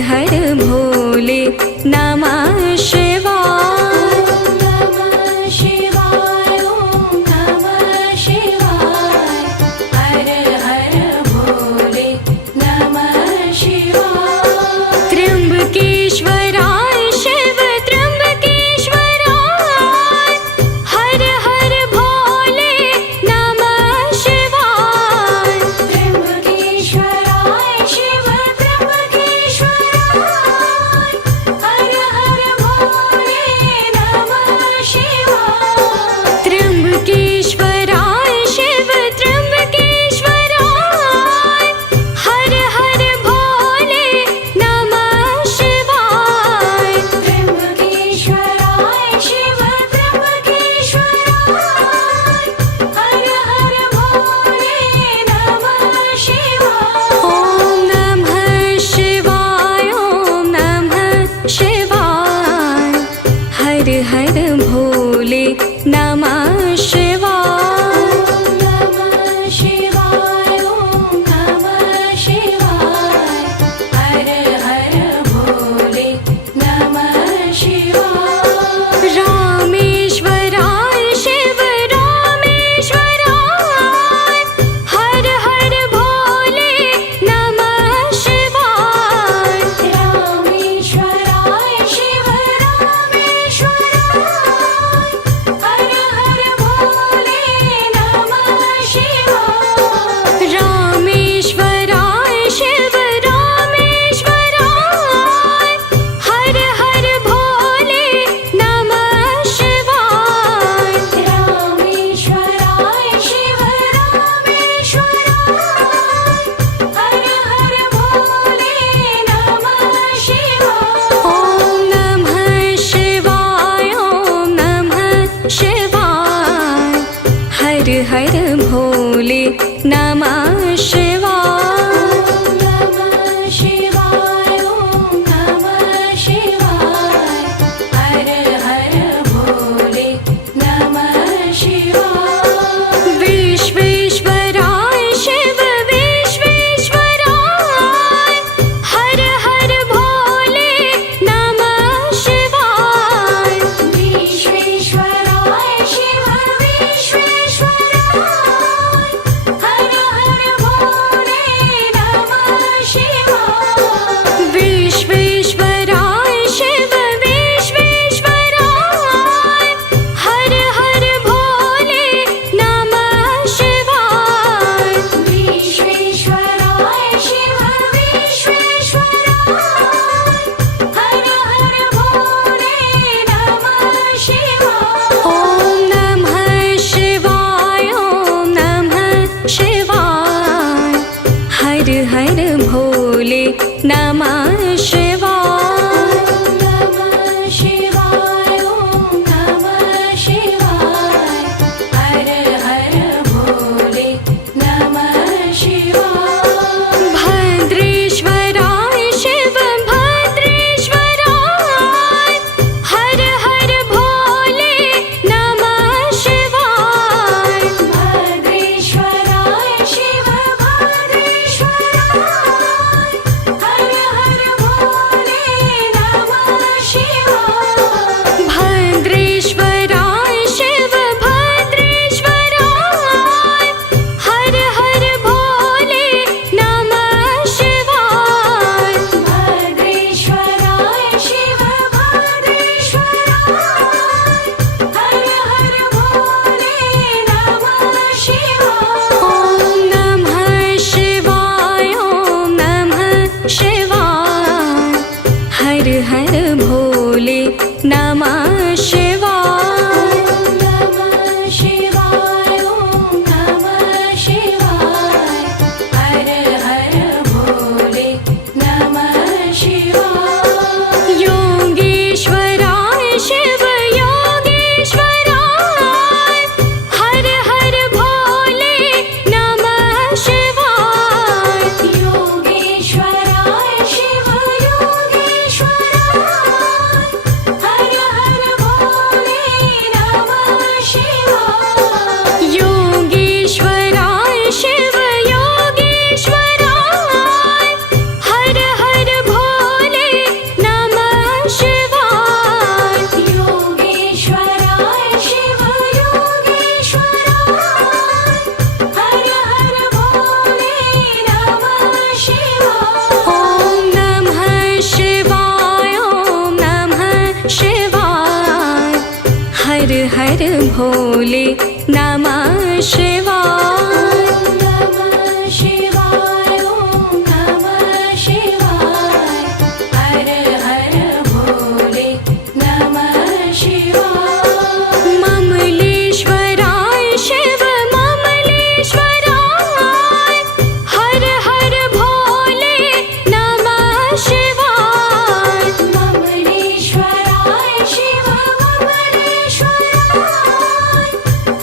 हर भोले नमः शिवाय। नमः शिवाय, ॐ नमः शिवाय। हर हर भोले नमः शिवाय। त्र्यंबकेश्वराय शिव त्र्यंबकेश्वराय, हर हर भोले नमः शिवाय। त्र्यंबकेश्वराय शिव त्र्यंबकेश्वराय। हर हर हर भोले नमः शिवाय। नमः शिवाय ॐ नमः शिवाय हर हर भोले नमः शिवाय। ममलेश्वराय शिव ममलेश्वराय हर हर भोले नमः शिवाय। ममलेश्वराय शिव ममलेश्वराय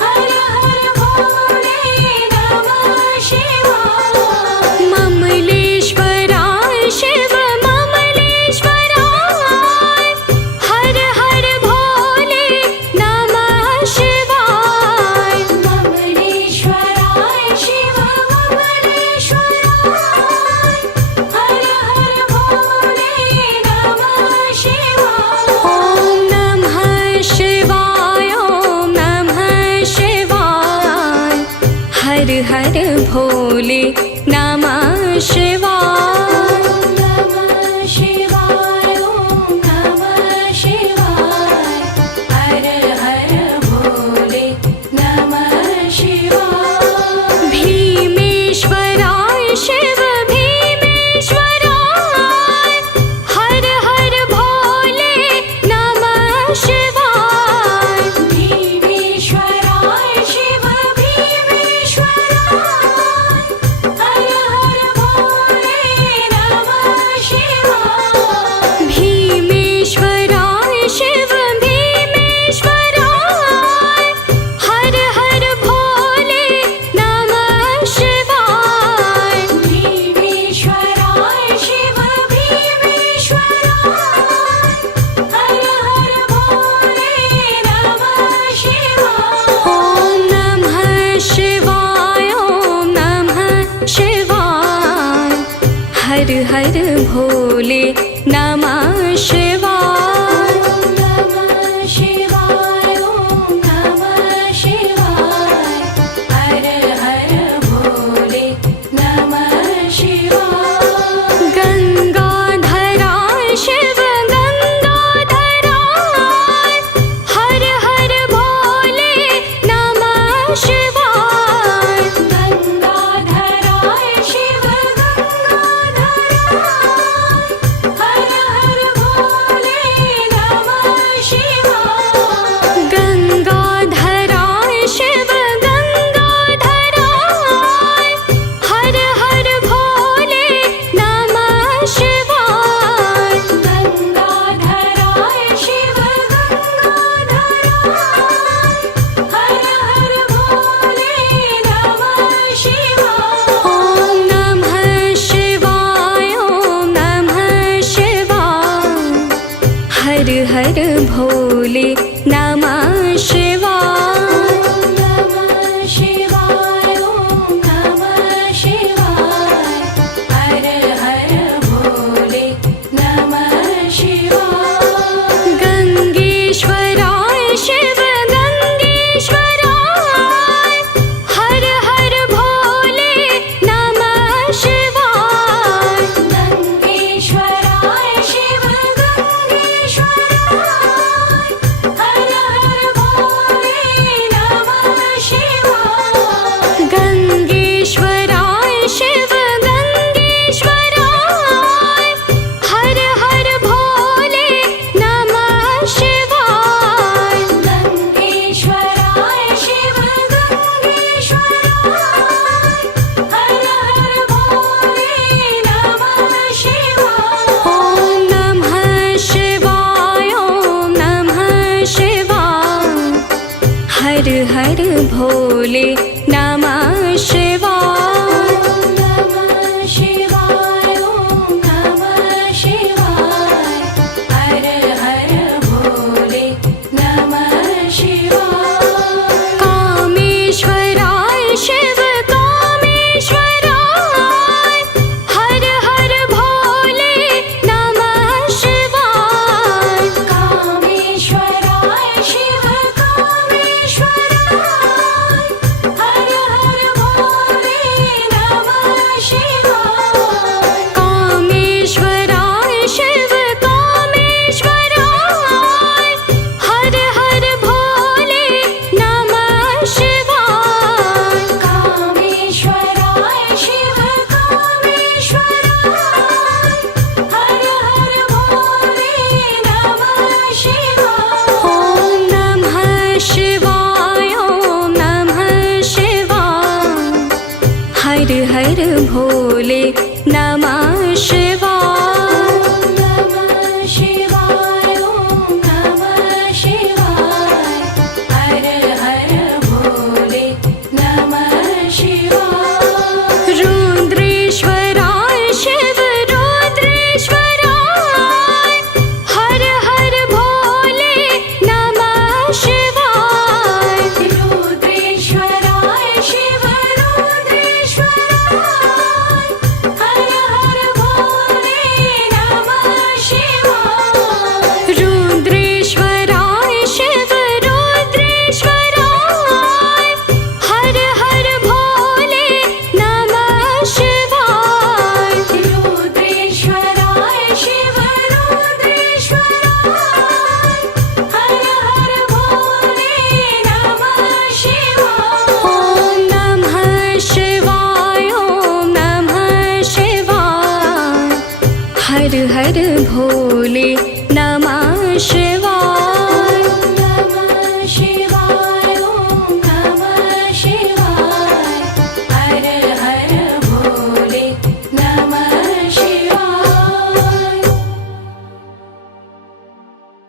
हर हर भोले नमः शिवाय। ममलेश्वराय शिव ममलेश्वराय हर हर भोले नमः शिवाय। ममलेश्वराय शिव ममलेश्वराय हर हर भोले नमः शिवाय। ॐ नमः शिवाय ॐ नमः शिवाय हर हर भोले नमः शिवाय। नमः शिवाय ॐ नमः शिवाय हर हर भोले नमः शिवाय। भीमेश्वराय शिव भीमेश्वराय हर हर भोले नमः शिवाय। भीमेश्वराय शिव भीमेश्वराय हर हर भोले नमः शिवाय। भीमेश्वराय शिव भीमेश्वराय हर हर भोले नमः शिवाय। भीमेश्वराय शिव भीमेश्वराय हर हर भोले नमः शिवाय। ॐ नमः शिवाय ॐ नमः शिवाय हर हर भोले नमः शिवाय। नमः शिवाय ॐ नमः शिवाय हर हर भोले नमः शिवाय। गंगाधराय शिव गंगाधराय हर हर भोले नमः शिवाय। गंगाधराय शिव गंगाधराय हर हर भोले नमः शिवाय। गंगाधराय शिव गंगाधराय हर हर भोले नमः शिवाय। गंगाधराय शिव गंगाधराय हर हर भोले नमः शिवाय। ॐ नमः शिवाय ॐ नमः शिवाय हर हर भोले नमः शिवाय। नमः शिवाय ॐ नमः शिवाय हर हर भोले नमः शिवाय। गंगेश्वराय शिव गंगेश्वराय हर हर भोले नमः शिवाय। गंगेश्वराय शिव गंगेश्वराय हर हर भोले नमः शिवाय। गंगेश्वराय शिव गंगेश्वराय हर हर भोले नमः शिवाय। गंगेश्वराय शिव गंगेश्वराय हर हर भोले नमः शिवाय। ॐ नमः शिवाय ॐ नमः शिवाय हर हर भोले